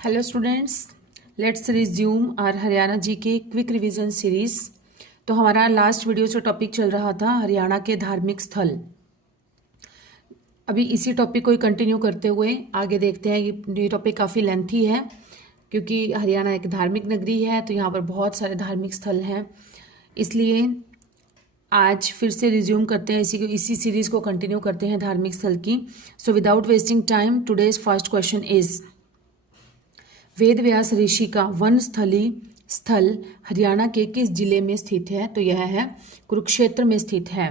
Hello students, let's resume our Haryana G K quick revision series. तो हमारा last video से topic चल रहा था हरियाणा के धार्मिक स्थल। अभी इसी टॉपिक को ही कंटिन्यू करते हुए आगे देखते हैं। ये टॉपिक काफ़ी लेंथी है क्योंकि हरियाणा एक धार्मिक नगरी है, तो यहाँ पर बहुत सारे धार्मिक स्थल हैं। इसलिए आज फिर से रिज्यूम करते हैं, इसी सीरीज को कंटिन्यू करते हैं धार्मिक स्थल की। So without wasting time, today's first question is Ved Vyas ऋषि का वन स्थल हरियाणा के किस जिले में स्थित है? तो यह है कुरुक्षेत्र में स्थित है।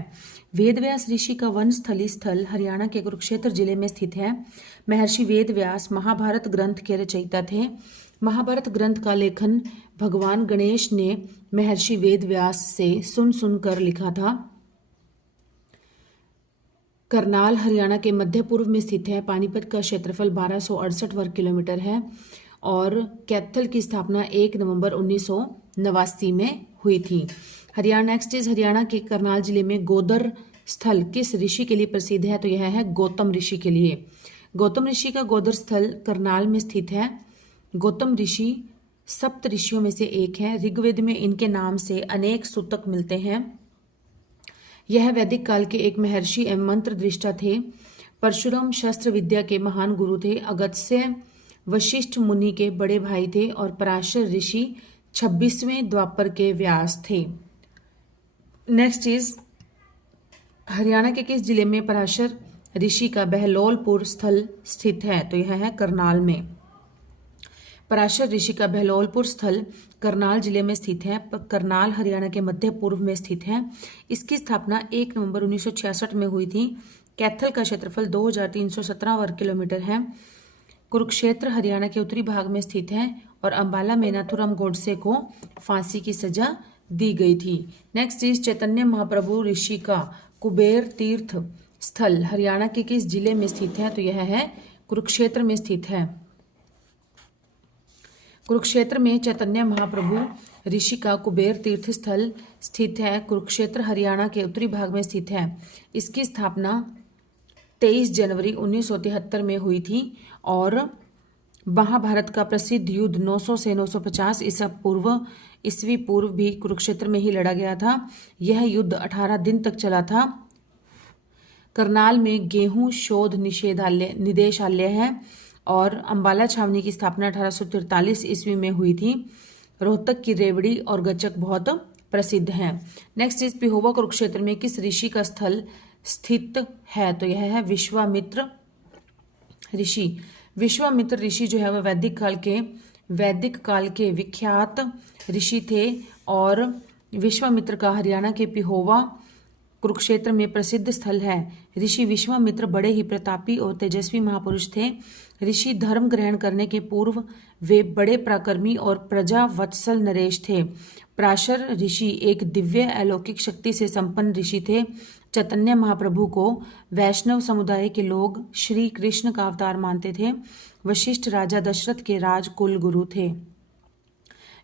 वेद व्यास ऋषि का वन स्थल हरियाणा के कुरुक्षेत्र जिले में स्थित है। महर्षि वेद व्यास महाभारत ग्रंथ के रचयिता थे। महाभारत ग्रंथ का लेखन भगवान गणेश ने महर्षि वेद व्यास से सुन कर लिखा था। करनाल हरियाणा के मध्य पूर्व में स्थित है। पानीपत का क्षेत्रफल 1268 वर्ग किलोमीटर है और कैथल की स्थापना 1 नवंबर 1989 में हुई थी। नेक्स्ट इज हरियाणा के करनाल जिले में गोदर स्थल किस ऋषि के लिए प्रसिद्ध है? तो यह है गौतम ऋषि के लिए। गौतम ऋषि का गोदर स्थल करनाल में स्थित है। गौतम ऋषि सप्त ऋषियों में से एक है। ऋग्वेद में इनके नाम से अनेक सूतक मिलते हैं। यह वैदिक काल के एक महर्षि एवं मंत्र दृष्टा थे। परशुराम शस्त्र विद्या के महान गुरु थे। अगस्त्य वशिष्ठ मुनि के बड़े भाई थे और पराशर ऋषि 26वें द्वापर के व्यास थे। नेक्स्ट इज हरियाणा के किस जिले में पराशर ऋषि का बहलोलपुर स्थल स्थित है? तो यह है करनाल में। पराशर ऋषि का बहलोलपुर स्थल करनाल जिले में स्थित है। करनाल हरियाणा के मध्य पूर्व में स्थित है। इसकी स्थापना 1 नवंबर 1966 में हुई थी। कैथल का क्षेत्रफल 2317 वर्ग किलोमीटर है। कुरुक्षेत्र हरियाणा के उत्तरी भाग में स्थित है और अंबाला में नाथूराम गोडसे को फांसी की सजा दी गई थी। नेक्स्ट इज चैतन्य महाप्रभु ऋषि का कुबेर तीर्थ स्थल हरियाणा के किस जिले में स्थित है? तो यह है कुरुक्षेत्र में स्थित है। कुरुक्षेत्र में चैतन्य महाप्रभु ऋषि का कुबेर तीर्थ स्थल स्थित है। कुरुक्षेत्र हरियाणा के उत्तरी भाग में स्थित है। इसकी स्थापना 23 जनवरी 1973 में हुई थी और महाभारत का प्रसिद्ध युद्ध 900 से 950 ईस्वी पूर्व भी कुरुक्षेत्र में ही लड़ा गया था। यह युद्ध 18 दिन तक चला था। करनाल में गेहूं शोध निदेशालय है और अंबाला छावनी की स्थापना 1843 ईस्वी में हुई थी। रोहतक की रेवड़ी और गचक बहुत प्रसिद्ध हैं। नेक्स्ट इज पिहोवा कुरुक्षेत्र में किस ऋषि का स्थल स्थित है? तो यह है विश्वामित्र ऋषि। विश्वामित्र ऋषि जो है वह वैदिक काल के विख्यात ऋषि थे और विश्वामित्र का हरियाणा के पिहोवा कुरुक्षेत्र में प्रसिद्ध स्थल है। ऋषि विश्वामित्र बड़े ही प्रतापी और तेजस्वी महापुरुष थे। ऋषि धर्म ग्रहण करने के पूर्व वे बड़े पराक्रमी और प्रजा वत्सल नरेश थे। पराशर ऋषि एक दिव्य अलौकिक शक्ति से संपन्न ऋषि थे। चैतन्य महाप्रभु को वैष्णव समुदाय के लोग श्री कृष्ण का अवतार मानते थे। वशिष्ठ राजा दशरथ के राजकुल गुरु थे।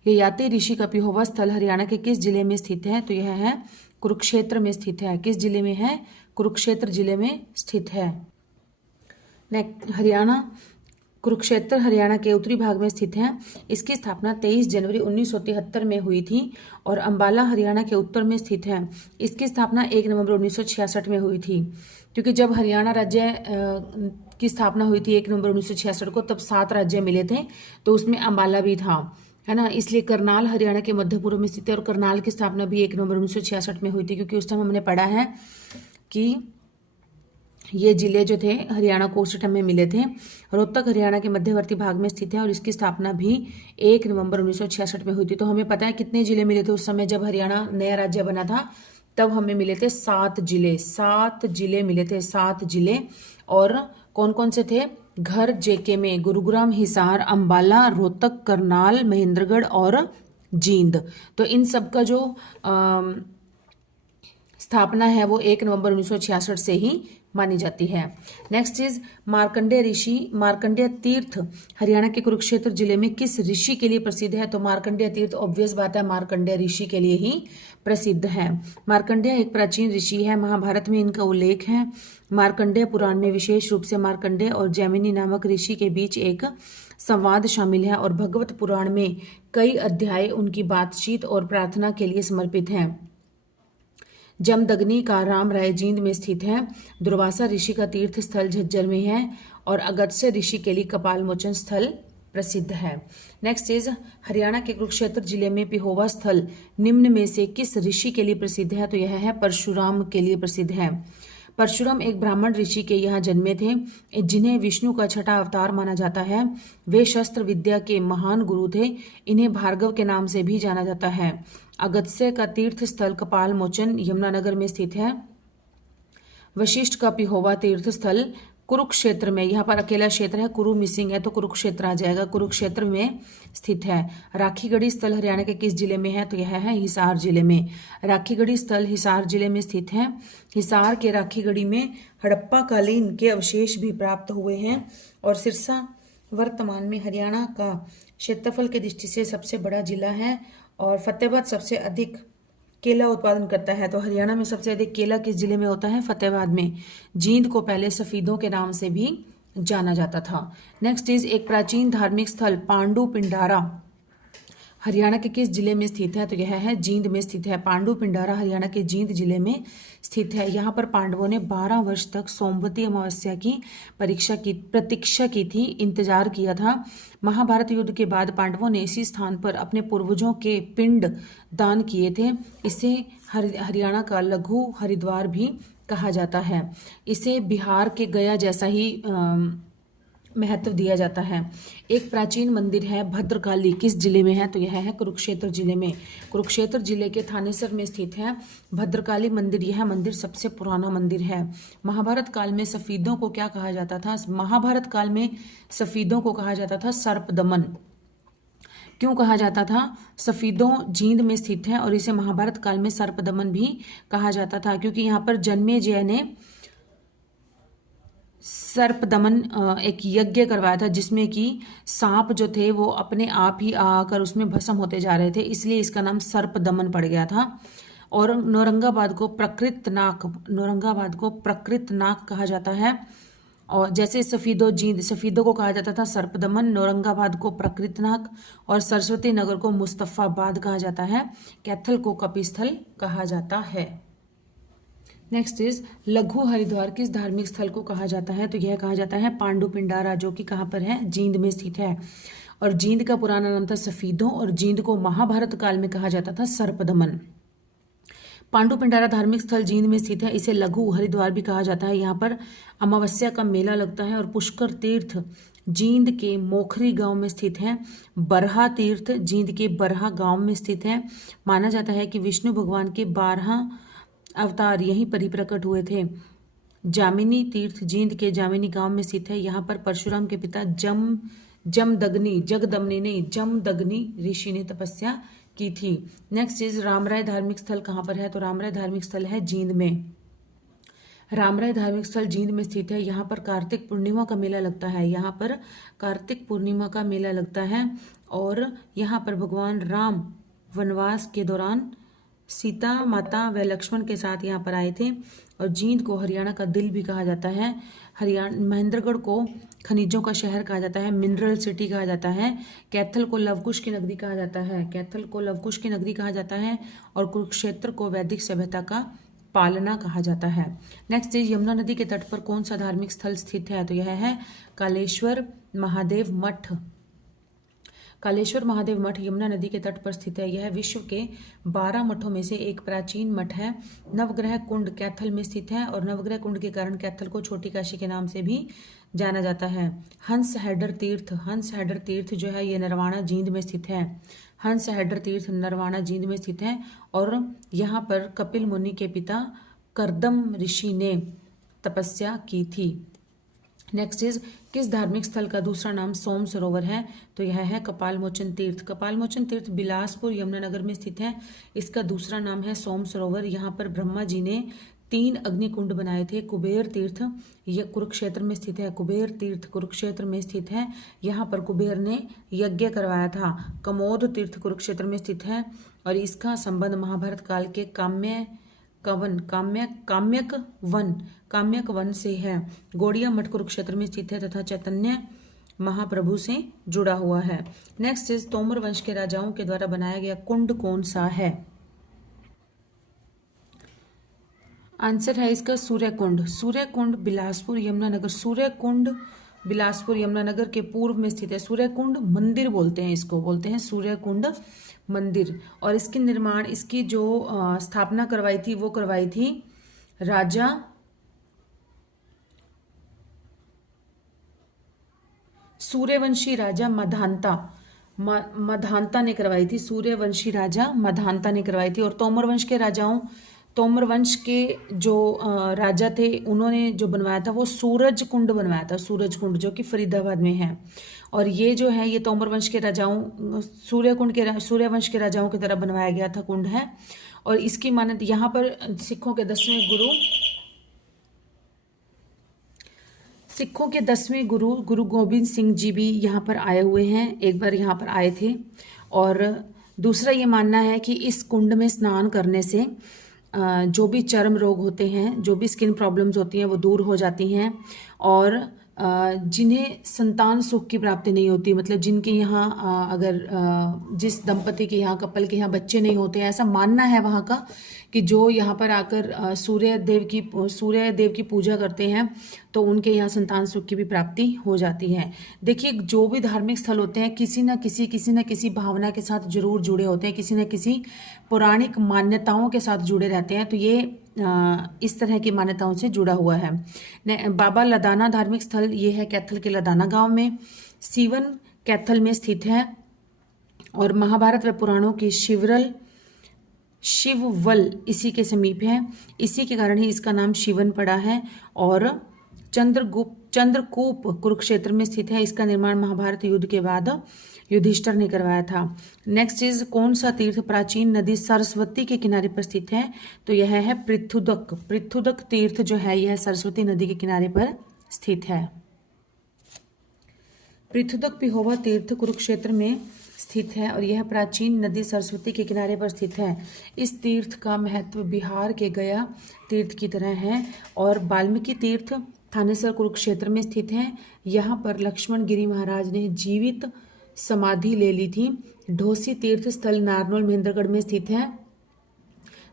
ययाति ऋषि का पिहोवा स्थल हरियाणा के किस जिले में स्थित है? तो यह है कुरुक्षेत्र में स्थित है। किस जिले में है? कुरुक्षेत्र जिले में स्थित है। कुरुक्षेत्र हरियाणा के उत्तरी भाग में स्थित है। इसकी स्थापना 23 जनवरी 1973 में हुई थी और अंबाला हरियाणा के उत्तर में स्थित है। इसकी स्थापना 1 नवंबर 1966 में हुई थी। क्योंकि जब हरियाणा राज्य की स्थापना हुई थी 1 नवंबर 1966 को, तब 7 राज्य मिले थे, तो उसमें अंबाला भी था, है ना। इसलिए करनाल हरियाणा के मध्य पूर्व में स्थित है और करनाल की स्थापना भी 1 नवंबर 1966 में हुई थी। क्योंकि उस टाइम हमने पढ़ा है कि ये जिले जो थे हरियाणा को उस टाइम में मिले थे। रोहतक हरियाणा के मध्यवर्ती भाग में स्थित है और इसकी स्थापना भी 1 नवंबर 1966 में हुई थी। तो हमें पता है कितने जिले मिले थे उस समय जब हरियाणा नया राज्य बना था, तब हमें मिले थे 7 जिले। 7 जिले मिले थे, 7 जिले। और कौन कौन से थे? घर जेके में गुरुग्राम, हिसार, अंबाला, रोहतक, करनाल, महेंद्रगढ़ और जींद। तो इन सब का जो स्थापना है वो 1 नवंबर 1966 से ही मानी जाती है। नेक्स्ट इज मार्कंडेय तीर्थ हरियाणा के कुरुक्षेत्र जिले में किस ऋषि के लिए प्रसिद्ध है? तो मार्कंडेय तीर्थ ऑब्वियस बात है मार्कंडेय ऋषि के लिए ही प्रसिद्ध है। मार्कंडेय एक प्राचीन ऋषि है। महाभारत में इनका उल्लेख है। मार्कंडेय पुराण में विशेष रूप से मार्कंडेय और जैमिनी नामक ऋषि के बीच एक संवाद शामिल है और भगवत पुराण में कई अध्याय उनकी बातचीत और प्रार्थना के लिए समर्पित हैं। जमदग्नि का राम राय जींद में स्थित है। दुर्वासा ऋषि का तीर्थ स्थल झज्जर में है और अगस्त्य ऋषि के लिए कपाल मोचन स्थल प्रसिद्ध है। नेक्स्ट इज हरियाणा के कुरुक्षेत्र जिले में पिहोवा स्थल निम्न में से किस ऋषि के लिए प्रसिद्ध है? तो यह है परशुराम के लिए प्रसिद्ध है। परशुराम एक ब्राह्मण ऋषि के यहाँ जन्मे थे, जिन्हें विष्णु का छठा अवतार माना जाता है। वे शस्त्र विद्या के महान गुरु थे। इन्हें भार्गव के नाम से भी जाना जाता है। अगस्त्य का तीर्थ स्थल कपाल मोचन यमुनानगर में स्थित है। वशिष्ठ का पिहोवा तीर्थ स्थल कुरुक्षेत्र में, यहाँ पर अकेला क्षेत्र है, कुरु मिसिंग है तो कुरुक्षेत्र आ जाएगा, कुरुक्षेत्र में स्थित है। राखीगढ़ी स्थल हरियाणा के किस जिले में है? तो यह है हिसार जिले में। राखीगढ़ी स्थल हिसार जिले में स्थित है। हिसार के राखीगढ़ी में हड़प्पा कालीन के अवशेष भी प्राप्त हुए हैं और सिरसा वर्तमान में हरियाणा का क्षेत्रफल की दृष्टि से सबसे बड़ा जिला है और फतेहाबाद सबसे अधिक केला उत्पादन करता है। तो हरियाणा में सबसे अधिक केला किस जिले में होता है? फतेहाबाद में। जींद को पहले सफीदों के नाम से भी जाना जाता था। नेक्स्ट इज एक प्राचीन धार्मिक स्थल पांडु पिंडारा हरियाणा के किस जिले में स्थित है? तो यह है जींद में स्थित है। पांडु पिंडारा हरियाणा के जींद जिले में स्थित है। यहाँ पर पांडवों ने 12 वर्ष तक सोमवती अमावस्या की प्रतीक्षा की थी, इंतजार किया था। महाभारत युद्ध के बाद पांडवों ने इसी स्थान पर अपने पूर्वजों के पिंड दान किए थे। इसे हरियाणा का लघु हरिद्वार भी कहा जाता है। इसे बिहार के गया जैसा ही महत्व दिया जाता है। एक प्राचीन मंदिर है भद्रकाली, किस जिले में है? तो यह है कुरुक्षेत्र जिले में। कुरुक्षेत्र जिले के थानेसर में स्थित है भद्रकाली मंदिर। यह मंदिर सबसे पुराना मंदिर है। महाभारत काल में सफीदों को क्या कहा जाता था? महाभारत काल में सफीदों को कहा जाता था सर्पदमन। क्यों कहा जाता था? सफीदों जींद में स्थित है और इसे महाभारत काल में सर्पदमन भी कहा जाता था, क्योंकि यहाँ पर जन्मेजय ने सर्पदमन एक यज्ञ करवाया था, जिसमें कि सांप जो थे वो अपने आप ही आकर उसमें भस्म होते जा रहे थे, इसलिए इसका नाम सर्पदमन पड़ गया था। और नौरंगाबाद को प्रकृतनाक कहा जाता है। और जैसे सफीदों को कहा जाता था सर्पदमन, नौरंगाबाद को प्रकृतनाक और सरस्वती नगर को मुस्तफाबाद कहा जाता है। कैथल को कपिस्थल कहा जाता है। नेक्स्ट इज लघु हरिद्वार किस धार्मिक स्थल को कहा जाता है? तो यह कहा जाता है पांडु पिंडारा, जो कि कहाँ पर है? जींद में स्थित है। और जींद का पुराना नाम था सफीदों और जींद को महाभारत काल में कहा जाता था सर्पदमन। पांडु पिंडारा धार्मिक स्थल जींद में स्थित है। इसे लघु हरिद्वार भी कहा जाता है। यहाँ पर अमावस्या का मेला लगता है। और पुष्कर तीर्थ जींद के मोखरी गांव में स्थित है। बरहा तीर्थ जींद के बरहा गांव में स्थित है। माना जाता है कि विष्णु भगवान के 12 अवतार यहीं पर ही प्रकट हुए थे। जामिनी तीर्थ जींद के जामिनी गांव में स्थित है। यहाँ पर परशुराम के पिता जमदग्नि ऋषि ने तपस्या की थी। नेक्स्ट इज रामराय धार्मिक स्थल कहाँ पर है? तो रामराय धार्मिक स्थल है जींद में। रामराय धार्मिक स्थल जींद में स्थित है। यहाँ पर कार्तिक पूर्णिमा का मेला लगता है। और यहाँ पर भगवान राम वनवास के दौरान सीता माता व लक्ष्मण के साथ यहाँ पर आए थे। और जींद को हरियाणा का दिल भी कहा जाता है। महेंद्रगढ़ को खनिजों का शहर कहा जाता है, मिनरल सिटी कहा जाता है। कैथल को लवकुश की नगरी कहा जाता है। और कुरुक्षेत्र को वैदिक सभ्यता का पालना कहा जाता है। नेक्स्ट इज यमुना नदी के तट पर कौन सा धार्मिक स्थल स्थित है? तो यह है कालेश्वर महादेव मठ। कालेश्वर महादेव मठ यमुना नदी के तट पर स्थित है। यह विश्व के 12 मठों में से एक प्राचीन मठ है। नवग्रह कुंड कैथल में स्थित है और नवग्रह कुंड के कारण कैथल को छोटी काशी के नाम से भी जाना जाता है। हंस हेडर तीर्थ जो है ये नरवाणा जींद में स्थित है। और यहाँ पर कपिल मुनि के पिता करदम ऋषि ने तपस्या की थी। नेक्स्ट इज किस धार्मिक स्थल का दूसरा नाम सोम सरोवर है? तो यह है कपालमोचन तीर्थ बिलासपुर यमुनानगर में स्थित है। इसका दूसरा नाम है सोम सरोवर। यहाँ पर ब्रह्मा जी ने 3 अग्निकुंड बनाए थे। कुबेर तीर्थ यह कुरुक्षेत्र में स्थित है। यहाँ पर कुबेर ने यज्ञ करवाया था। कमोद तीर्थ कुरुक्षेत्र में स्थित है और इसका संबंध महाभारत काल के काम्यक वन से है। गौड़िया मठ कुरुक्षेत्र में स्थित है तथा चैतन्य महाप्रभु से जुड़ा हुआ है। नेक्स्ट इज तोमर वंश के राजाओं के द्वारा बनाया गया कुंड कौन सा है? आंसर है इसका सूर्यकुंड। सूर्यकुंड बिलासपुर यमुनानगर, सूर्यकुंड बिलासपुर यमुनानगर के पूर्व में स्थित है। सूर्यकुंड मंदिर बोलते हैं इसको, बोलते हैं सूर्यकुंड मंदिर। और इसकी निर्माण, इसकी जो स्थापना करवाई थी वो करवाई थी राजा सूर्यवंशी राजा मधांता ने करवाई थी। सूर्यवंशी राजा मधांता ने करवाई थी। और तोमर वंश के राजाओं, तोमर वंश के जो राजा थे उन्होंने जो बनवाया था वो सूरज कुंड बनवाया था, सूरज कुंड, जो कि फरीदाबाद में है। और ये जो है ये तोमर वंश के राजाओं, सूर्यवंश के राजाओं की तरह बनवाया गया था कुंड है। और इसकी मान्यता यहाँ पर सिखों के 10वें गुरु गुरु गोविंद सिंह जी भी यहाँ पर आए हुए हैं, एक बार यहाँ पर आए थे। और दूसरा ये मानना है कि इस कुंड में स्नान करने से जो भी चर्म रोग होते हैं, जो भी स्किन प्रॉब्लम्स होती हैं वो दूर हो जाती हैं। और जिन्हें संतान सुख की प्राप्ति नहीं होती, मतलब जिनके यहाँ अगर जिस दंपति के यहाँ, कपल के यहाँ बच्चे नहीं होते हैं, ऐसा मानना है वहाँ का कि जो यहाँ पर आकर सूर्य देव की पूजा करते हैं तो उनके यहाँ संतान सुख की भी प्राप्ति हो जाती है। देखिए, जो भी धार्मिक स्थल होते हैं किसी न किसी भावना के साथ जरूर जुड़े होते हैं, किसी न किसी पौराणिक मान्यताओं के साथ जुड़े रहते हैं। तो ये इस तरह की मान्यताओं से जुड़ा हुआ है। बाबा लदाना धार्मिक स्थल ये है कैथल के लदाना गांव में। सीवन कैथल में स्थित है। और महाभारत व पुराणों की शिववल इसी के समीप है, इसी के कारण ही इसका नाम शिवन पड़ा है। और चंद्रकूप कुरुक्षेत्र में स्थित है। इसका निर्माण महाभारत युद्ध के बाद युधिष्ठिर ने करवाया था। नेक्स्ट इज कौन सा तीर्थ प्राचीन नदी सरस्वती के किनारे पर स्थित है? तो यह है पृथुदक तीर्थ जो है यह सरस्वती नदी के किनारे पर स्थित है। पृथुदक पिहोवा तीर्थ कुरुक्षेत्र में स्थित है और यह प्राचीन नदी सरस्वती के किनारे पर स्थित है। इस तीर्थ का महत्व बिहार के गया तीर्थ की तरह है। और वाल्मीकि तीर्थ थानेसर कुरुक्षेत्र में स्थित है। यहाँ पर लक्ष्मण गिरी महाराज ने जीवित समाधि ले ली थी। ढोसी तीर्थ स्थल नारनौल महेंद्रगढ़ में स्थित है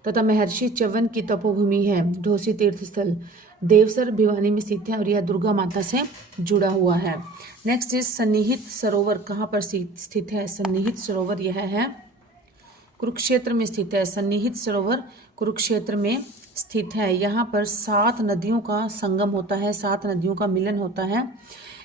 तथा महर्षि च्यवन की तपोभूमि है। ढोसी तीर्थ स्थल देवसर भिवानी में स्थित है और यह दुर्गा माता से जुड़ा हुआ है। नेक्स्ट इज सन्निहित सरोवर कहाँ पर स्थित है? सन्निहित सरोवर यह है कुरुक्षेत्र में स्थित है। सन्निहित सरोवर कुरुक्षेत्र में स्थित है। यहाँ पर 7 नदियों का संगम होता है, 7 नदियों का मिलन होता है।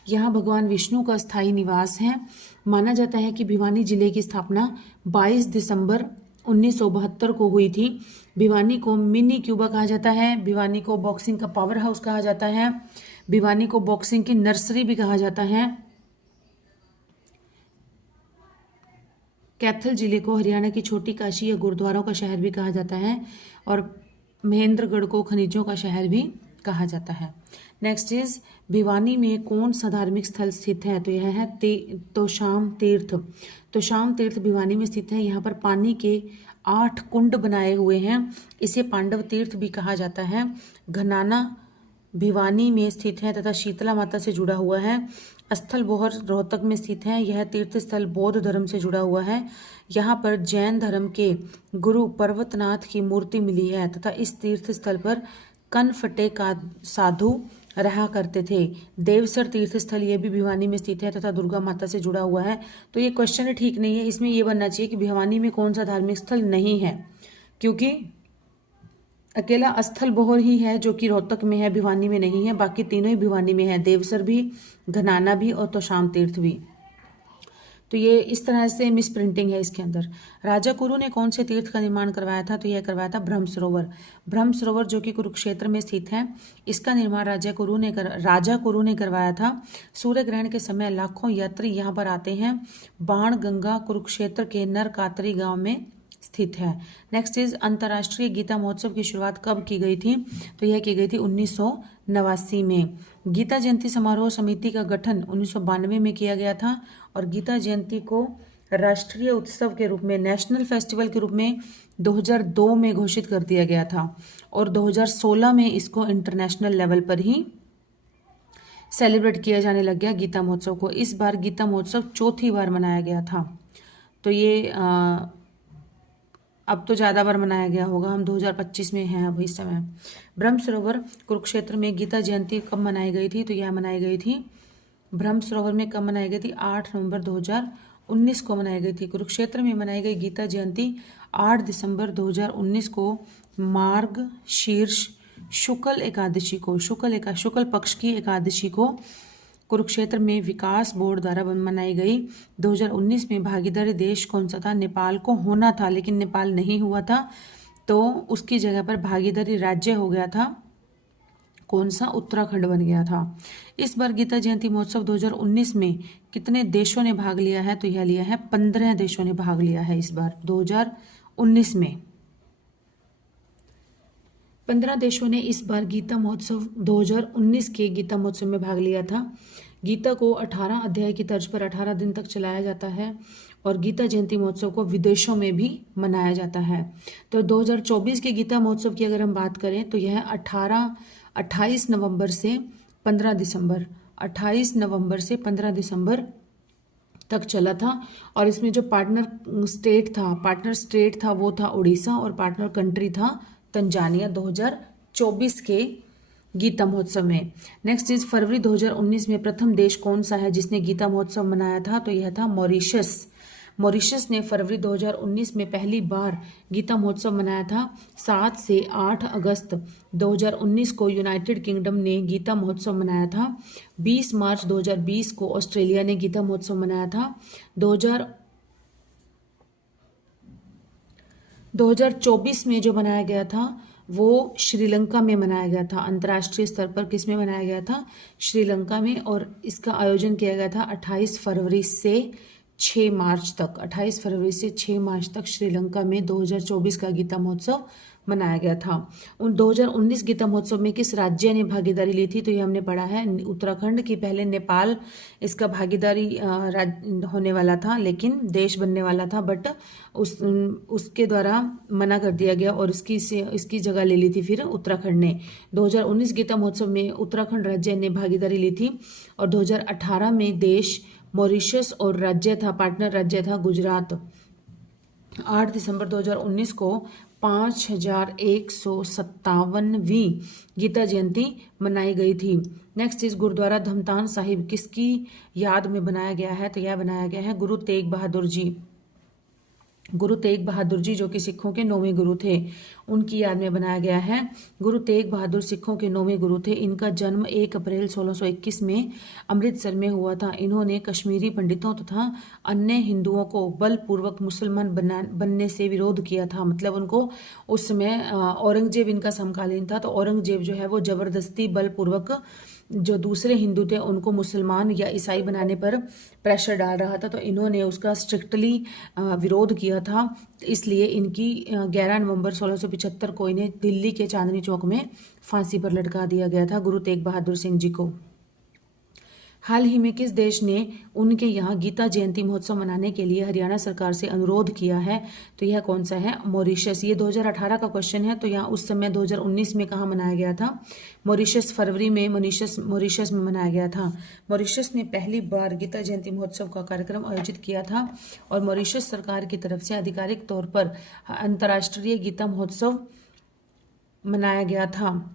यहाँ भगवान विष्णु का स्थायी निवास है। माना जाता है कि भिवानी जिले की स्थापना 22 दिसंबर 1972 को हुई थी। भिवानी को मिनी क्यूबा कहा जाता है। भिवानी को बॉक्सिंग का पावर हाउस कहा जाता है। भिवानी को बॉक्सिंग की नर्सरी भी कहा जाता है। कैथल जिले को हरियाणा की छोटी काशी या गुरुद्वारों का शहर भी कहा जाता है। और महेंद्रगढ़ को खनिजों का शहर भी कहा जाता है। नेक्स्ट इज भिवानी में कौन सा धार्मिक स्थल स्थित है? तो यह है तोशाम तीर्थ। तोशाम तीर्थ भिवानी में स्थित है। यहाँ पर पानी के 8 कुंड बनाए हुए हैं। इसे पांडव तीर्थ भी कहा जाता है। घनाना भिवानी में स्थित है तथा शीतला माता से जुड़ा हुआ है। स्थल बोहर रोहतक में स्थित है। यह तीर्थ स्थल बौद्ध धर्म से जुड़ा हुआ है। यहाँ पर जैन धर्म के गुरु पर्वतनाथ की मूर्ति मिली है तथा इस तीर्थ स्थल पर कनफटे का साधु रहा करते थे। देवसर तीर्थ स्थल ये भी भिवानी में स्थित है तथा दुर्गा माता से जुड़ा हुआ है। तो ये क्वेश्चन ठीक नहीं है, इसमें ये बनना चाहिए कि भिवानी में कौन सा धार्मिक स्थल नहीं है, क्योंकि अकेला स्थल बोहर ही है जो कि रोहतक में है, भिवानी में नहीं है। बाकी तीनों ही भिवानी में है, देवसर भी, घनाना भी और तोशाम तीर्थ भी। तो ये इस तरह से मिस प्रिंटिंग है इसके अंदर। राजा कुरु ने कौन से तीर्थ का निर्माण करवाया था? तो यह करवाया था ब्रह्म सरोवर। ब्रह्म सरोवर जो कि कुरुक्षेत्र में स्थित है, इसका निर्माण राजा कुरु ने करवाया था। सूर्य ग्रहण के समय लाखों यात्री यहाँ पर आते हैं। बाण गंगा कुरुक्षेत्र के नरकातरी गांव में स्थित है। नेक्स्ट इज अंतर्राष्ट्रीय गीता महोत्सव की शुरुआत कब की गई थी? तो यह की गई थी 1989 में। गीता जयंती समारोह समिति का गठन 1992 में किया गया था और गीता जयंती को राष्ट्रीय उत्सव के रूप में, नेशनल फेस्टिवल के रूप में 2002 में घोषित कर दिया गया था और 2016 में इसको इंटरनेशनल लेवल पर ही सेलिब्रेट किया जाने लग गया गीता महोत्सव को। इस बार गीता महोत्सव चौथी बार मनाया गया था। तो ये अब तो ज़्यादा बार मनाया गया होगा, हम 2025 में हैं अभी इस समय। ब्रह्म सरोवर कुरुक्षेत्र में गीता जयंती कब मनाई गई थी? तो यह मनाई गई थी ब्रह्म सरोवर में कब मनाई गई थी? 8 नवंबर 2019 को मनाई गई थी। कुरुक्षेत्र में मनाई गई गीता जयंती 8 दिसंबर 2019 को मार्ग शीर्ष शुक्ल एकादशी को, शुक्ल पक्ष की एकादशी को कुरुक्षेत्र में विकास बोर्ड द्वारा मनाई गई। 2019 में भागीदारी देश कौन सा था? नेपाल को होना था, लेकिन नेपाल नहीं हुआ था, तो उसकी जगह पर भागीदारी राज्य हो गया था। कौन सा? उत्तराखंड बन गया था। इस बार गीता जयंती महोत्सव 2019 में कितने देशों ने भाग लिया है? तो यह लिया है 15 देशों ने भाग लिया है इस बार 2019 में। 15 देशों ने इस बार गीता महोत्सव 2019 के गीता महोत्सव में भाग लिया था। गीता को 18 अध्याय की तर्ज पर 18 दिन तक चलाया जाता है और गीता जयंती महोत्सव को विदेशों में भी मनाया जाता है। तो 2024 के गीता महोत्सव की अगर हम बात करें तो यह 28 नवंबर से 15 दिसंबर 28 नवंबर से 15 दिसंबर तक चला था। और इसमें जो पार्टनर स्टेट था वो था उड़ीसा और पार्टनर कंट्री था तंजानिया 2024 के गीता महोत्सव में। नेक्स्ट इज फरवरी 2019 में प्रथम देश कौन सा है जिसने गीता महोत्सव मनाया था? तो यह था मॉरिशस। मॉरिशस ने फरवरी 2019 में पहली बार गीता महोत्सव मनाया था। 7 से 8 अगस्त 2019 को यूनाइटेड किंगडम ने गीता महोत्सव मनाया था। 20 मार्च 2020 को ऑस्ट्रेलिया ने गीता महोत्सव मनाया था। 2024 में जो मनाया गया था वो श्रीलंका में मनाया गया था। अंतर्राष्ट्रीय स्तर पर किस में मनाया गया था? श्रीलंका में। और इसका आयोजन किया गया था 28 फरवरी से 6 मार्च तक। 28 फरवरी से 6 मार्च तक श्रीलंका में 2024 का गीता महोत्सव मनाया गया था। 2019 गीता महोत्सव में किस राज्य ने भागीदारी ली थी? तो ये हमने पढ़ा है उत्तराखंड की। पहले नेपाल इसका भागीदारी होने वाला था, लेकिन देश बनने वाला था, बट उसके द्वारा मना कर दिया गया और इसकी जगह ले ली थी फिर उत्तराखंड ने। 2019 गीता महोत्सव में उत्तराखंड राज्य ने भागीदारी ली थी और 2018 में देश मॉरिशस और राज्य था, पार्टनर राज्य था गुजरात। 8 दिसंबर 2019 को 5157वीं गीता जयंती मनाई गई थी। नेक्स्ट इज गुरुद्वारा धमतान साहिब किसकी याद में बनाया गया है? तो यह बनाया गया है गुरु तेग बहादुर जी। गुरु तेग बहादुर जी जो कि सिखों के 9वें गुरु थे, उनकी याद में बनाया गया है। गुरु तेग बहादुर सिखों के 9वें गुरु थे। इनका जन्म 1 अप्रैल 1621 में अमृतसर में हुआ था। इन्होंने कश्मीरी पंडितों तथा अन्य हिंदुओं को बलपूर्वक मुसलमान बनने से विरोध किया था। मतलब उनको उस समय औरंगजेब इनका समकालीन था, तो औरंगजेब जो है वो जबरदस्ती बलपूर्वक जो दूसरे हिंदू थे उनको मुसलमान या ईसाई बनाने पर प्रेशर डाल रहा था, तो इन्होंने उसका स्ट्रिक्टली विरोध किया था। इसलिए इनकी 11 नवंबर 1675 को इन्हें दिल्ली के चांदनी चौक में फांसी पर लटका दिया गया था, गुरु तेग बहादुर सिंह जी को। हाल ही में किस देश ने उनके यहाँ गीता जयंती महोत्सव मनाने के लिए हरियाणा सरकार से अनुरोध किया है? तो यह कौन सा है? मॉरिशस। ये 2018 का क्वेश्चन है, तो यहाँ उस समय 2019 में कहाँ मनाया गया था? मॉरिशस। फरवरी में मॉरिशस में मनाया गया था। मॉरिशस ने पहली बार गीता जयंती महोत्सव का कार्यक्रम आयोजित किया था और मॉरिशस सरकार की तरफ से आधिकारिक तौर पर अंतर्राष्ट्रीय गीता महोत्सव मनाया गया था।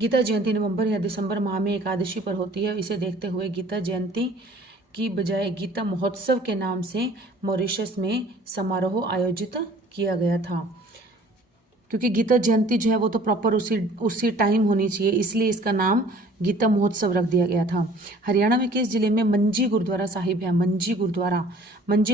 गीता जयंती नवंबर या दिसंबर माह में एकादशी पर होती है। इसे देखते हुए गीता जयंती की बजाय गीता महोत्सव के नाम से मॉरिशस में समारोह आयोजित किया गया था, क्योंकि गीता जयंती जो है वो तो प्रॉपर उसी टाइम होनी चाहिए, इसलिए इसका नाम गीता महोत्सव रख दिया गया था। हरियाणा में किस जिले में मंजी गुरुद्वारा साहिब है? मंजी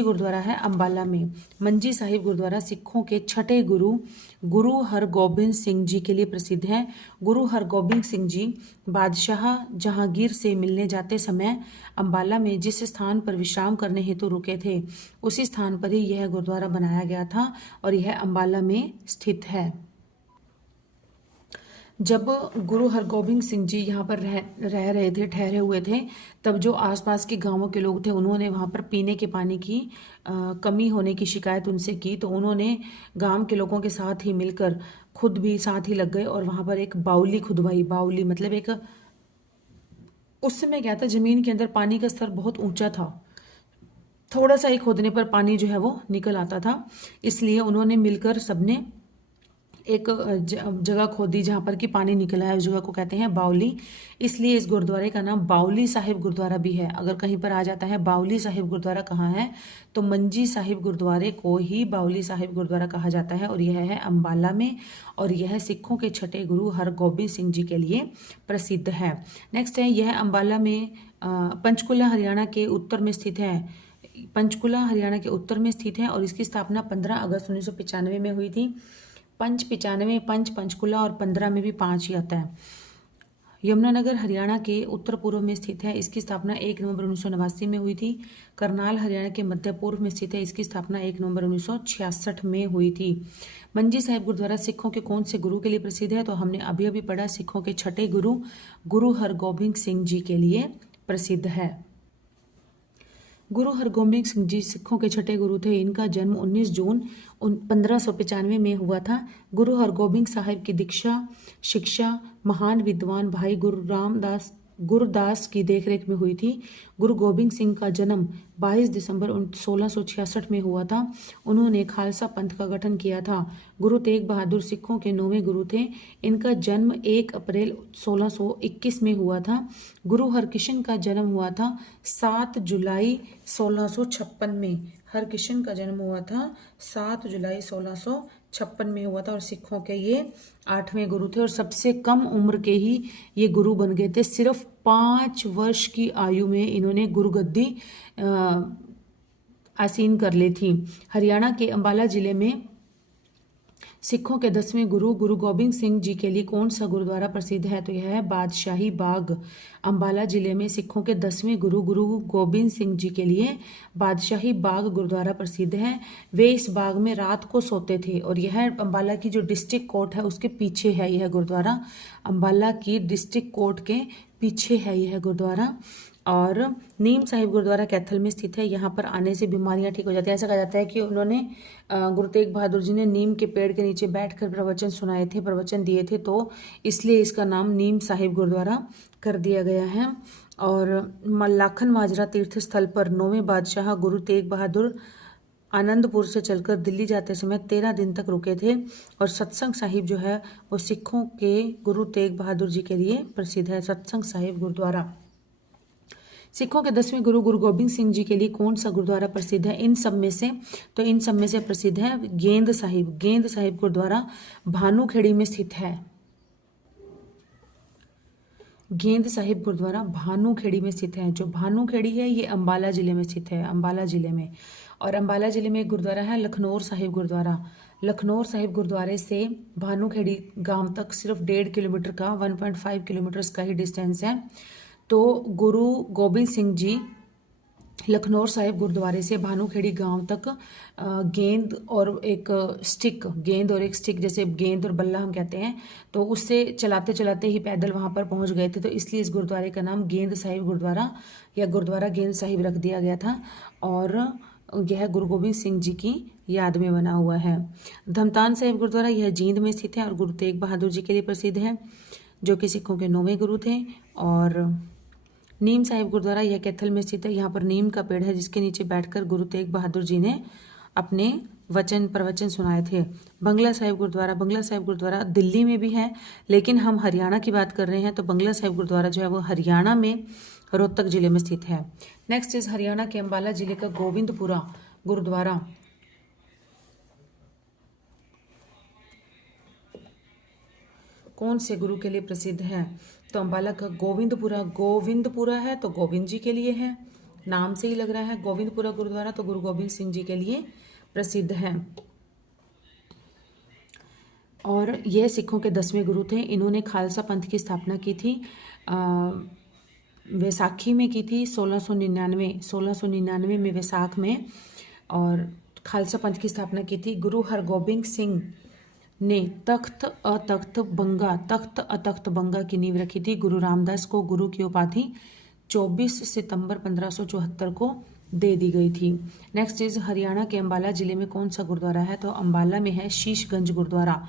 गुरुद्वारा है अंबाला में। मंजी साहिब गुरुद्वारा सिखों के छठे गुरु हरगोबिंद सिंह जी के लिए प्रसिद्ध है। गुरु हरगोबिंद सिंह जी बादशाह जहांगीर से मिलने जाते समय अंबाला में जिस स्थान पर विश्राम करने हेतु रुके थे, उसी स्थान पर ही यह गुरुद्वारा बनाया गया था और यह अंबाला में स्थित है। जब गुरु हरगोबिंद सिंह जी यहाँ पर रह रहे थे, ठहरे हुए थे, तब जो आसपास के गांवों के लोग थे उन्होंने वहाँ पर पीने के पानी की कमी होने की शिकायत उनसे की, तो उन्होंने गांव के लोगों के साथ ही मिलकर खुद भी साथ ही लग गए और वहाँ पर एक बाउली खुदवाई। बाउली मतलब एक उस समय क्या था, जमीन के अंदर पानी का स्तर बहुत ऊंचा था, थोड़ा सा ही खोदने पर पानी जो है वो निकल आता था। इसलिए उन्होंने मिलकर सबने एक जगह खोदी जहाँ पर कि पानी निकला है, उस जगह को कहते हैं बावली। इसलिए इस गुरुद्वारे का नाम बावली साहिब गुरुद्वारा भी है। अगर कहीं पर आ जाता है बावली साहिब गुरुद्वारा कहाँ है, तो मंजी साहिब गुरुद्वारे को ही बावली साहिब गुरुद्वारा कहा जाता है, और यह है अंबाला में, और यह सिखों के छठे गुरु हरगोबिंद सिंह जी के लिए प्रसिद्ध है। नेक्स्ट है, यह अंबाला में पंचकुला हरियाणा के उत्तर में स्थित है। पंचकुला हरियाणा के उत्तर में स्थित है, और इसकी स्थापना 15 अगस्त 1995 में हुई थी। 95 पंचकुला, और 15 में भी 5 ही आता है। यमुनानगर हरियाणा के उत्तर पूर्व में स्थित है, इसकी स्थापना 1 नवंबर 1989 में हुई थी। करनाल हरियाणा के मध्य पूर्व में स्थित है, इसकी स्थापना 1 नवंबर 1966 में हुई थी। मंजी साहिब गुरुद्वारा सिखों के कौन से गुरु के लिए प्रसिद्ध है, तो हमने अभी अभी पढ़ा, सिखों के छठे गुरु गुरु हरगोबिंद सिंह जी के लिए प्रसिद्ध है। गुरु हरगोबिंद सिंह जी सिखों के छठे गुरु थे। इनका जन्म 19 जून 1595 में हुआ था। गुरु हरगोबिंद साहिब की दीक्षा शिक्षा महान विद्वान भाई गुरदास की देखरेख में हुई थी। गुरु गोबिंद सिंह का जन्म 22 दिसंबर 1666 में हुआ था। उन्होंने खालसा पंथ का गठन किया था। गुरु तेग बहादुर सिखों के 9वें गुरु थे। इनका जन्म 1 अप्रैल 1621 में हुआ था। गुरु हरकिशन का जन्म हुआ था 7 जुलाई 1656 में। हरकिशन का जन्म हुआ था 7 जुलाई 1656 में हुआ था, और सिखों के ये 8वें गुरु थे, और सबसे कम उम्र के ही ये गुरु बन गए थे। सिर्फ 5 वर्ष की आयु में इन्होंने गुरुगद्दी आसीन कर ली थी। हरियाणा के अंबाला जिले में सिखों के 10वें गुरु गुरु गोबिंद सिंह जी के लिए कौन सा गुरुद्वारा प्रसिद्ध है, तो यह है बादशाही बाग। अंबाला जिले में सिखों के 10वें गुरु गुरु गोबिंद सिंह जी के लिए बादशाही बाग गुरुद्वारा प्रसिद्ध है। वे इस बाग में रात को सोते थे, और यह अंबाला की जो डिस्ट्रिक्ट कोर्ट है उसके पीछे है यह गुरुद्वारा। अंबाला की डिस्ट्रिक्ट कोर्ट के पीछे है यह गुरुद्वारा। और नीम साहिब गुरुद्वारा कैथल में स्थित है। यहाँ पर आने से बीमारियां ठीक हो जाती है। ऐसा कहा जाता है कि उन्होंने गुरु तेग बहादुर जी ने नीम के पेड़ के नीचे बैठकर प्रवचन सुनाए थे, प्रवचन दिए थे, तो इसलिए इसका नाम नीम साहिब गुरुद्वारा कर दिया गया है। और मल्लाखन माजरा तीर्थ स्थल पर 9वें बादशाह गुरु तेग बहादुर आनंदपुर से चलकर दिल्ली जाते समय 13 दिन तक रुके थे। और सत्संग साहिब जो है वो सिखों के गुरु तेग बहादुर जी के लिए प्रसिद्ध है, सत्संग साहिब गुरुद्वारा। सिखों के 10वें गुरु गुरु गोबिंद सिंह जी के लिए कौन सा गुरुद्वारा प्रसिद्ध है इन सब में से, तो इन सब में से प्रसिद्ध है गेंद साहिब। गेंद साहिब गुरुद्वारा भानुखेड़ी में स्थित है। गेंद साहिब गुरुद्वारा भानुखेड़ी में स्थित है। जो भानुखेड़ी है ये अंबाला जिले में स्थित है, अंबाला जिले में। और अंबाला जिले में एक गुरुद्वारा है लखनौर साहिब गुरुद्वारा। लखनौर साहिब गुरुद्वारे से भानुखेड़ी गांव तक सिर्फ 1.5 किलोमीटर का 1.5 किलोमीटर का ही डिस्टेंस है। तो गुरु गोबिंद सिंह जी लखनौर साहिब गुरुद्वारे से भानुखेड़ी गांव तक गेंद और एक स्टिक, जैसे गेंद और बल्ला हम कहते हैं, तो उससे चलाते चलाते ही पैदल वहां पर पहुंच गए थे। तो इसलिए इस गुरुद्वारे का नाम गेंद साहिब गुरुद्वारा या गुरुद्वारा गेंद साहिब रख दिया गया था। और यह गुरु गोबिंद सिंह जी की याद में बना हुआ है। धमतान साहिब गुरुद्वारा यह जींद में स्थित है और गुरु तेग बहादुर जी के लिए प्रसिद्ध है, जो कि सिखों के 9वें गुरु थे। और नीम साहिब गुरुद्वारा यह कैथल में स्थित है। यहाँ पर नीम का पेड़ है जिसके नीचे बैठकर गुरु तेग बहादुर जी ने अपने प्रवचन सुनाए थे। बंगला साहिब गुरुद्वारा दिल्ली में भी है, लेकिन हम हरियाणा की बात कर रहे हैं, तो बंगला साहिब गुरुद्वारा जो है वो हरियाणा में रोहतक जिले में स्थित है। नेक्स्ट इज हरियाणा के अंबाला जिले का गोविंदपुरा गुरुद्वारा। कौन से गुरु के लिए प्रसिद्ध है, तो अंबाला का गोविंदपुरा है तो गोविंद जी के लिए है, नाम से ही लग रहा है गोविंदपुरा गुरुद्वारा, तो गुरु गोबिंद सिंह जी के लिए प्रसिद्ध है। और ये सिखों के 10वें गुरु थे। इन्होंने खालसा पंथ की स्थापना की थी, वैसाखी में की थी 1699 में वैसाख में, और खालसा पंथ की स्थापना की थी। गुरु हरगोबिंद सिंह ने तख्त अतख्त बंगा की नींव रखी थी। गुरु रामदास को गुरु की उपाधि 24 सितंबर 1574 को दे दी गई थी। नेक्स्ट इज हरियाणा के अंबाला जिले में कौन सा गुरुद्वारा है? तो अंबाला में है शीशगंज गुरुद्वारा।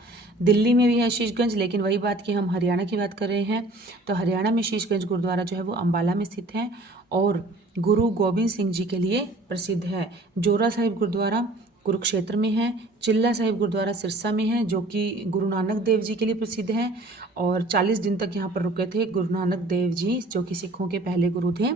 दिल्ली में भी है शीशगंज, लेकिन वही बात कि हम हरियाणा की बात कर रहे हैं, तो हरियाणा में शीशगंज गुरुद्वारा जो है वो अंबाला में स्थित है और गुरु गोबिंद सिंह जी के लिए प्रसिद्ध है। जोरा साहिब गुरुद्वारा कुरुक्षेत्र में है। चिल्ला साहिब गुरुद्वारा सिरसा में है, जो कि गुरु नानक देव जी के लिए प्रसिद्ध है और 40 दिन तक यहाँ पर रुके थे गुरु नानक देव जी, जो कि सिखों के पहले गुरु थे।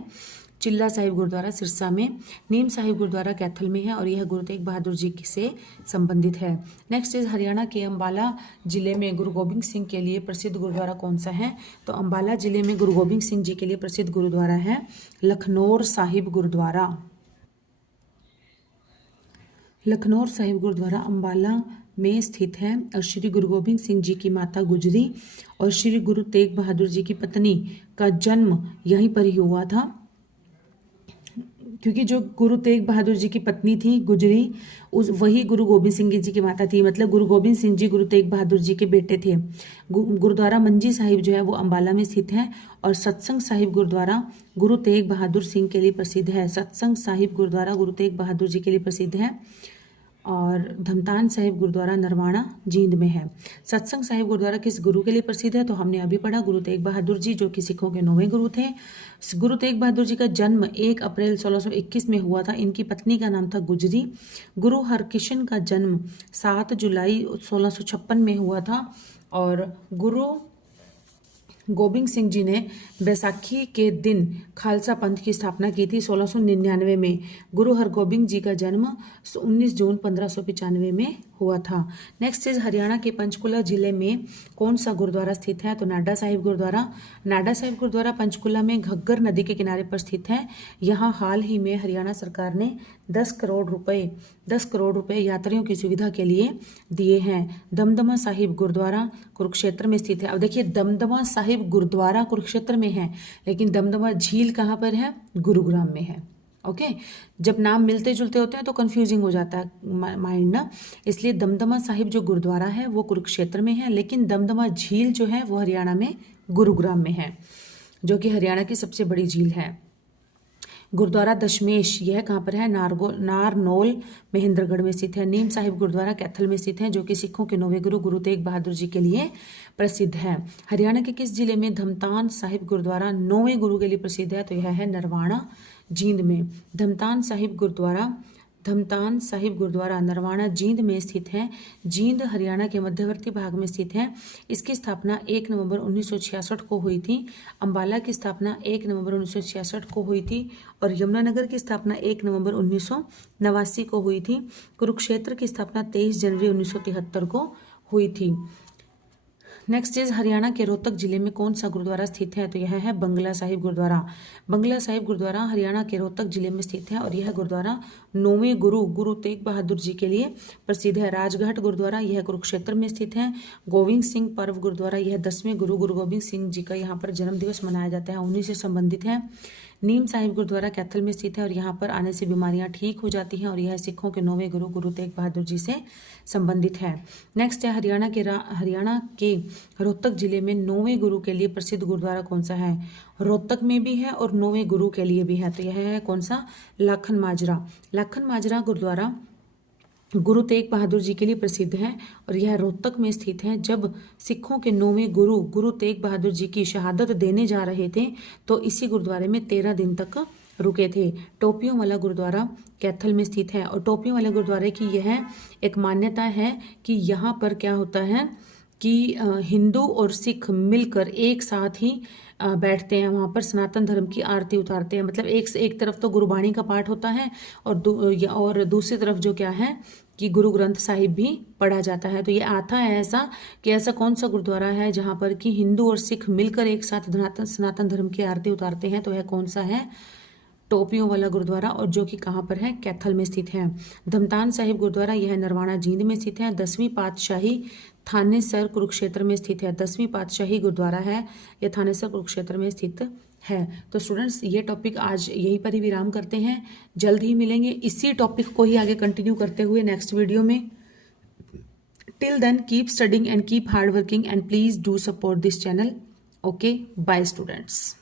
चिल्ला साहिब गुरुद्वारा सिरसा में। नीम साहिब गुरुद्वारा कैथल में है और यह गुरु तेग बहादुर जी से संबंधित है। नेक्स्ट इज हरियाणा के अंबाला जिले में गुरु गोबिंद सिंह के लिए प्रसिद्ध गुरुद्वारा कौन सा है? तो अंबाला जिले में गुरु गोबिंद सिंह जी के लिए प्रसिद्ध गुरुद्वारा है लखनौर साहिब गुरुद्वारा। लखनौर साहिब गुरुद्वारा अंबाला में स्थित है और श्री गुरु गोबिंद सिंह जी की माता गुजरी और श्री गुरु तेग बहादुर जी की पत्नी का जन्म यहीं पर ही हुआ था, क्योंकि जो गुरु तेग बहादुर जी की पत्नी थी गुजरी, वही गुरु गोबिंद सिंह जी की माता थी। मतलब गुरु गोबिंद सिंह जी गुरु तेग बहादुर जी के बेटे थे। गुरुद्वारा मंजी साहिब जो है वो अंबाला में स्थित है और सत्संग साहिब गुरुद्वारा गुरु तेग बहादुर सिंह के लिए प्रसिद्ध है। सत्संग साहिब गुरुद्वारा गुरु तेग बहादुर जी के लिए प्रसिद्ध है और धमतान साहिब गुरुद्वारा नरवाणा जींद में है। सत्संग साहिब गुरुद्वारा किस गुरु के लिए प्रसिद्ध है? तो हमने अभी पढ़ा गुरु तेग बहादुर जी, जो कि सिखों के 9वें गुरु थे। गुरु तेग बहादुर जी का जन्म 1 अप्रैल 1621 में हुआ था। इनकी पत्नी का नाम था गुजरी। गुरु हरकिशन का जन्म 7 जुलाई 1656 में हुआ था और गुरु गोबिंद सिंह जी ने बैसाखी के दिन खालसा पंथ की स्थापना की थी 1699 में। गुरु हरगोबिंद जी का जन्म 19 जून 1595 में हुआ था। नेक्स्ट इज हरियाणा के पंचकुला जिले में कौन सा गुरुद्वारा स्थित है? तो नाडा साहिब गुरुद्वारा। नाडा साहिब गुरुद्वारा पंचकुला में घग्गर नदी के किनारे पर स्थित है। यहाँ हाल ही में हरियाणा सरकार ने 10 करोड़ रुपए यात्रियों की सुविधा के लिए दिए हैं। दमदमा साहिब गुरुद्वारा कुरुक्षेत्र में स्थित है। अब देखिए, दमदमा साहिब गुरुद्वारा कुरुक्षेत्र में है, लेकिन दमदमा झील कहाँ पर है? गुरुग्राम में है। ओके, जब नाम मिलते जुलते होते हैं तो कंफ्यूजिंग हो जाता है माइंड ना, इसलिए दमदमा साहिब जो गुरुद्वारा है वो कुरुक्षेत्र में है, लेकिन दमदमा झील जो है वो हरियाणा में गुरुग्राम में है, जो कि हरियाणा की सबसे बड़ी झील है। गुरुद्वारा दशमेश, यह कहाँ पर है? नारनौल महेंद्रगढ़ में स्थित है। नीम साहिब गुरुद्वारा कैथल में स्थित है, जो कि सिखों के 9वें गुरु गुरु तेग बहादुर जी के लिए प्रसिद्ध है। हरियाणा के किस जिले में धमतान साहिब गुरुद्वारा 9वें गुरु के लिए प्रसिद्ध है? तो यह है नरवाणा जींद में। धमतान साहिब गुरुद्वारा नरवाणा जींद में स्थित है। जींद हरियाणा के मध्यवर्ती भाग में स्थित है। इसकी स्थापना 1 नवंबर 1966 को हुई थी। अंबाला की स्थापना 1 नवंबर 1966 को हुई थी और यमुनानगर की स्थापना 1 नवंबर 1989 को हुई थी। कुरुक्षेत्र की स्थापना 23 जनवरी 1973 को हुई थी। नेक्स्ट इज हरियाणा के रोहतक जिले में कौन सा गुरुद्वारा स्थित है? तो यह है बंगला साहिब गुरुद्वारा। बंगला साहिब गुरुद्वारा हरियाणा के रोहतक जिले में स्थित है और यह गुरुद्वारा 9वें गुरु गुरु तेग बहादुर जी के लिए प्रसिद्ध है। राजघाट गुरुद्वारा यह कुरुक्षेत्र में स्थित है। गोविंद सिंह पर्व गुरुद्वारा यह 10वें गुरु गुरु गोबिंद सिंह जी का यहाँ पर जन्म दिवस मनाया जाता है, उन्हीं से संबंधित है। नीम साहिब गुरुद्वारा कैथल में स्थित है और यहाँ पर आने से बीमारियां ठीक हो जाती हैं और यह सिखों के 9वें गुरु गुरु तेग बहादुर जी से संबंधित है। नेक्स्ट है हरियाणा के रोहतक जिले में 9वें गुरु के लिए प्रसिद्ध गुरुद्वारा कौन सा है? रोहतक में भी है और 9वें गुरु के लिए भी है, तो यह है कौन सा? लाखन माजरा गुरुद्वारा गुरु तेग बहादुर जी के लिए प्रसिद्ध है और यह रोहतक में स्थित है। जब सिखों के 9वें गुरु गुरु तेग बहादुर जी की शहादत देने जा रहे थे तो इसी गुरुद्वारे में 13 दिन तक रुके थे। टोपियों वाला गुरुद्वारा कैथल में स्थित है और टोपियों वाले गुरुद्वारे की यह एक मान्यता है कि यहाँ पर क्या होता है कि हिंदू और सिख मिलकर एक साथ ही बैठते हैं, वहाँ पर सनातन धर्म की आरती उतारते हैं। मतलब एक तरफ तो गुरुबाणी का पाठ होता है और दूसरी तरफ जो क्या है कि गुरु ग्रंथ साहिब भी पढ़ा जाता है। तो ये आता है ऐसा कि ऐसा कौन सा गुरुद्वारा है जहाँ पर कि हिंदू और सिख मिलकर एक साथ सनातन धर्म की आरती उतारते हैं? तो यह कौन सा है? टोपियों वाला गुरुद्वारा, और जो कि कहाँ पर है? कैथल में स्थित है। धमतान साहिब गुरुद्वारा यह नरवाणा जींद में स्थित है। 10वीं पातशाही थानेसर कुरुक्षेत्र में स्थित है। 10वीं पातशाही गुरुद्वारा है, यह थानेसर कुरुक्षेत्र में स्थित है। तो स्टूडेंट्स, ये टॉपिक आज यहीं पर ही विराम करते हैं। जल्द ही मिलेंगे इसी टॉपिक को ही आगे कंटिन्यू करते हुए नेक्स्ट वीडियो में। Till then keep studying and keep hard working and please do support this channel. Okay, bye students.